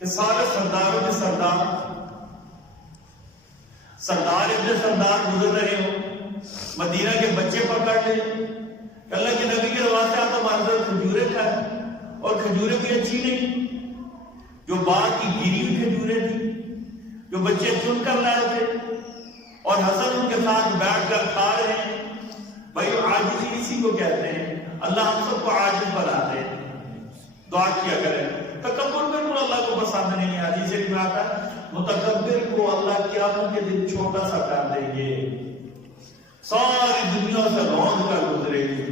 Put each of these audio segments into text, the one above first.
کہ سارے سرداروں کے سردار ابن سردار گزر رہے ہوں، مدینہ کے بچے پکڑ لیں کہ اللہ کے نبی کے رواج سے آپ ہمارے ساتھ کھجوریں کھائیں، اور کھجوریں بھی اچھی نہیں، جو باغ کی گری ہوئی کھجوریں تھی جو بچے چن کر لائے تھے، اور حسن ان کے ساتھ بیٹھ کر کھا رہے ہیں۔ بھائی عاجزی اسی کو کہتے ہیں، اللہ ہم سب کو عاجز بناتے ہیں۔ دعا کیا کریں، تکبر بالکل اللہ کو پسند نہیں ہے۔ حدیث میں آتا ہے متکبر کو اللہ قیامت کے دن چھوٹا سا کر دیں گے، ساری دنیا سے روند کر گزرے گی۔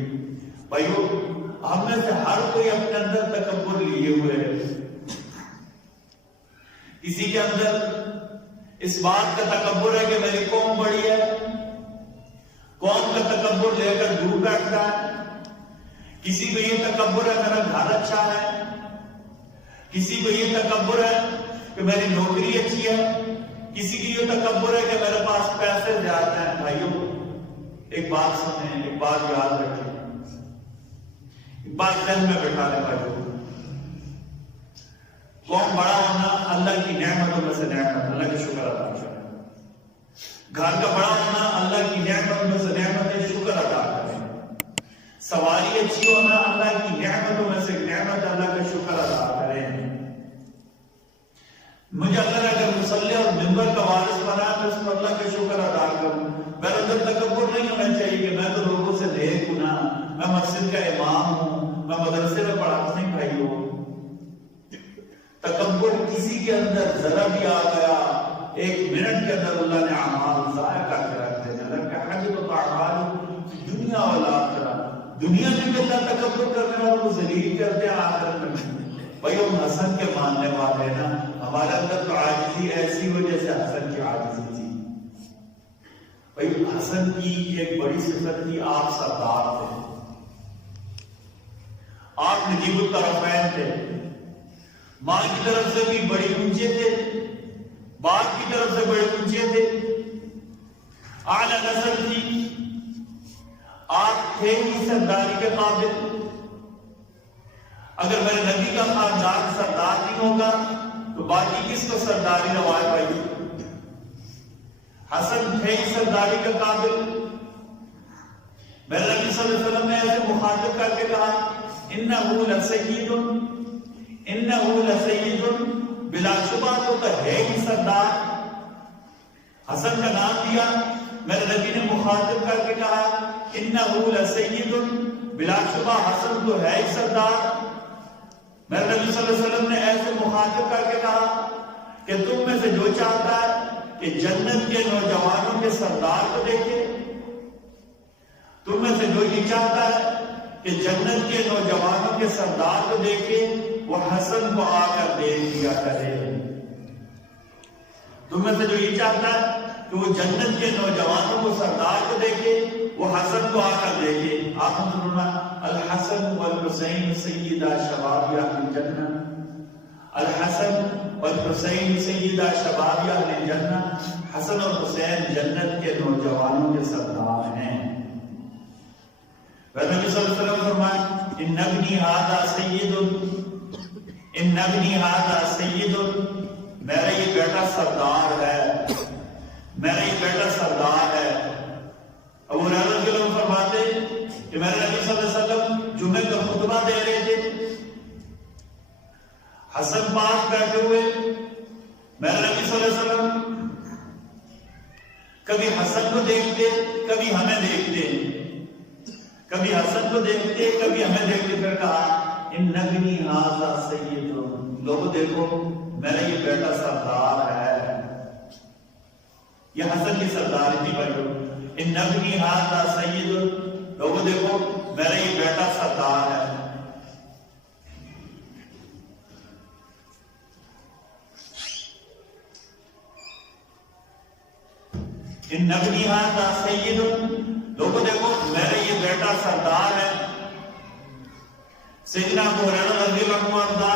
بھائیو ہم میں سے ہر کوئی اپنے اندر تکبر لیے ہوئے ہے۔ کسی کے اندر اس بات کا تکبر ہے کہ میری قوم بڑی ہے، قوم کا تکبر لے کر دور بیٹھتا ہے۔ کسی کو یہ تکبر ہے میرا گھر اچھا ہے، کسی کو یہ تکبر ہے کہ میری نوکری اچھی ہے، کسی کی یہ تکبر ہے کہ میرے پاس پیسے زیادہ ہیں۔ بھائیو ایک بات سنیں، ایک بات یاد رکھیں، ایک بات ذہن میں بٹھا لیں بھائیو، قوم بڑا ہونا اللہ کی نعمتوں میں سے نعمت، اللہ کا شکر ادا کریں۔ گھر کا بڑا ہونا اللہ کی نعمتوں میں سے نعمت ہے، شکر ادا کریں۔ سواری اچھی ہونا اللہ کی نعمتوں میں سے نعمت، اللہ کا شکر ادا کریں۔ مجھے اللہ اگر مصلی اور منبر کا وارث بنا تو اس پر اللہ کا شکر ادا کروں۔ میرے اندر تکبر نہیں ہونا چاہیے کہ میں تو لوگوں سے نیک ہوں نا، میں مسجد کا امام ہوں، میں مدرسے میں پڑھاتا نہیں۔ بھائیو تکبر کسی کے اندر ذرا بھی آ گیا، ایک منٹ کے اندر اللہ نے اعمال ضائع کر کے رکھ دینا۔ اللہ کا حبط اعمال دنیا والآخرہ، دنیا میں بھی اللہ تکبر کرنے والوں کو ذلیل کرتے ہیں، آخرت میں۔ بھائی ہم حسن کے ماننے والے ہیں نا، ہمارے اندر تو عاجزی ایسی ہو جیسے حسن کی عاجزی تھی۔ بھائی حسن کی ایک بڑی صفت تھی، آپ سردار تھے، آپ نجیب الطرفین تھے، ماں کی طرف سے بھی بڑے اونچے تھے، باپ کی طرف سے بڑے اونچے تھے، اعلیٰ نسل تھی، آپ تھے ہی سرداری کے قابل۔ اگر میرے نبی کا خاندان سردار نہیں ہوگا تو باقی کس کو سرداری نواز پائی؟ حسن تھے ہی سرداری کے قابل۔ میرے نبی صلی اللہ علیہ وسلم نے ایسے مخاطب کر کے کہا انہو لسید، انہو لسید، بلا شبہ تو ہے ہی سردار۔ حسن کا نام دیا، میرے نبی نے مخاطب کر کے کہا انہو لسید، بلا شبہ حسن تو ہے ہی سردار۔ میرے نبی صلی اللہ علیہ وسلم نے ایسے مخاطب کر کے کہا کہ تم میں سے جو چاہتا ہے کہ جنت کے نوجوانوں کے سردار کو دیکھے، تم میں سے جو یہ چاہتا ہے کہ جنت کے نوجوانوں کے سردار کو دیکھے، وہ حسن کو آ کر دیکھ لیا کرے۔ تم میں سے جو یہ چاہتا ہے کہ وہ جنت کے نوجوانوں کو سردار کو دیکھے، وہ حسن کو آ کر دیکھے۔ آپ نے سنا الحسن والحسین سیدہ شباب اہل الجنہ، الحسن والحسین سیدہ شباب اہل الجنہ، حسن اور حسین جنت کے نوجوانوں کے سردار ہیں۔ نبی صلی اللہ علیہ وسلم فرمائے ان ابنی ھذا سید، ان ابنی ھذا سید، میرا یہ بیٹا سردار ہے، میرا یہ بیٹا سردار ہے۔ ابو ہریرہ رضی اللہ عنہ فرماتے کہ میرے نبی صلی اللہ علیہ وسلم جمعے کا خطبہ دے رہے تھے، حسن پاس بیٹھے ہوئے، میرے نبی صلی اللہ علیہ وسلم کبھی حسن کو دیکھتے کبھی ہمیں دیکھتے، کبھی حسن کو دیکھتے کبھی ہمیں دیکھتے، پھر کہا ان ابنی ھذا سید، لوگوں دیکھو میرا یہ بیٹا سردار ہے۔ یہ حسن کی سرداری تھی بھائیو، ان ابنی ھذا سید، لوگوں دیکھو میرا یہ بیٹا سردار ہے۔ ان ابنی ھذا سید، لوگوں دیکھو میرا یہ بیٹا سردار ہے۔ سیدنا ابو ہریرہ رضی اللہ عنہ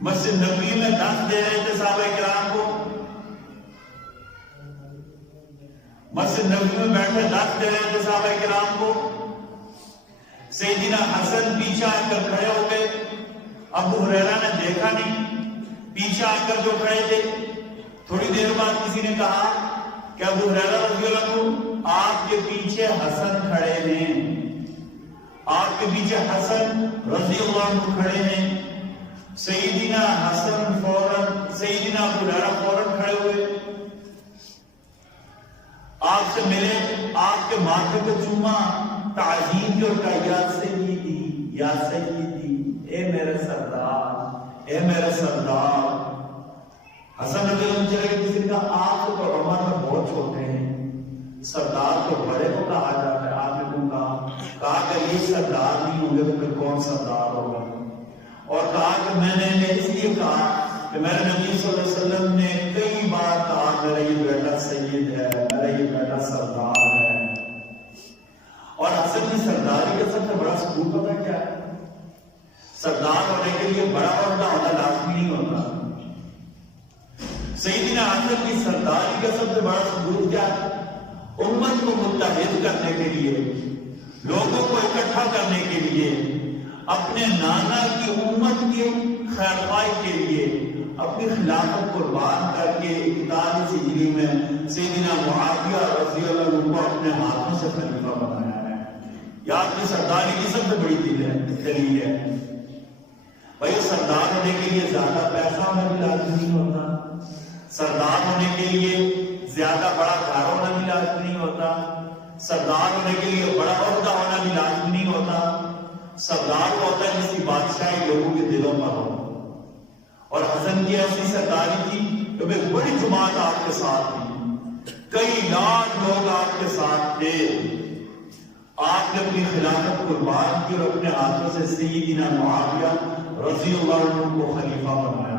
مسجد نبوی میں درس دے رہے تھے صحابہ کرام کو، مسجد نبوی میں بیٹھے درس دے رہے تھے صحابہ کرام کو۔ سیدنا حسن پیچھے آ کر کھڑے ہو گئے، ابو ہریرہ نے دیکھا نہیں، پیچھے آ کر جو کھڑے تھے، تھوڑی دیر بعد کسی نے کہا کہ ابو ہریرہ رضی اللہ عنہ آپ کے پیچھے حسن کھڑے ہیں، آپ کے پیچھے حسن رضی اللہ عنہ کھڑے ہیں۔ سیدنا حسن سیدنا ابو ہریرہ فوراً کھڑے ہوئے، آپ سے ملے، آپ کے ماتھے کو چوما، تعظیم کی اور کہا یا سیدی یا سیدی، اے میرے سردار، اے میرے سردار۔ حسن رضی اللہ عنہ چلے، کسی نے کہا آپ تو عمر میں بہت چھوٹے ہیں، سردار تو بڑے کو کہا جاتا ہے، آپ نے کیوں کہا کہ یہ سردار نہیں ہوں گے تو پھر کون سردار ہوگا؟ اور کہا کہ میں نے اس لیے کہا کہ میرے نبی صلی اللہ علیہ وسلم نے کئی بار کہا میرا یہ بیٹا سید ہے، میرا یہ بیٹا سردار ہے۔ اور حسن کی سرداری کا سب سے بڑا ثبوت پتہ کیا ہے؟ سردار ہونے کے لیے بڑا عہدہ ہونا لازمی نہیں ہوتا۔ سیدنا حسن کی سرداری کا سب سے بڑا ثبوت کیا ہے؟ امت کو متحد کرنے کے لیے، لوگوں کو اکٹھا کرنے کے لیے، اپنے نانا کی امت کے خیر خواہی کے لیے اپنی خلافت قربان کر کے 41 ہجری میں سیدنا معاویہ رضی اللہ عنہ کو اپنے ہاتھوں سے خلیفہ بنایا ہے۔ یہ آپ کی سرداری کی سب سے بڑی دلیل ہے۔ بھائی سردار ہونے کے لیے زیادہ پیسہ ہونا بھی لازمی نہیں ہوتا، سردار ہونے کے لیے زیادہ بڑا گھر ہونا بھی لازمی نہیں ہوتا، سردار ہونے کے لیے بڑا عہدہ ہونا بھی لازمی نہیں ہوتا۔ سردار ہوتا ہے جس کی بادشاہی لوگوں کے دلوں پر ہو، اور حسن کی ایسی سرداری تھی کہ ایک بڑی جماعت آپ کے ساتھ تھی، کئی لاکھ لوگ آپ کے ساتھ تھے۔ آپ نے اپنی خلافت قربان کی اور اپنے ہاتھوں سے سیدنا معاویہ رضی اللہ عنہ کو خلیفہ بنایا۔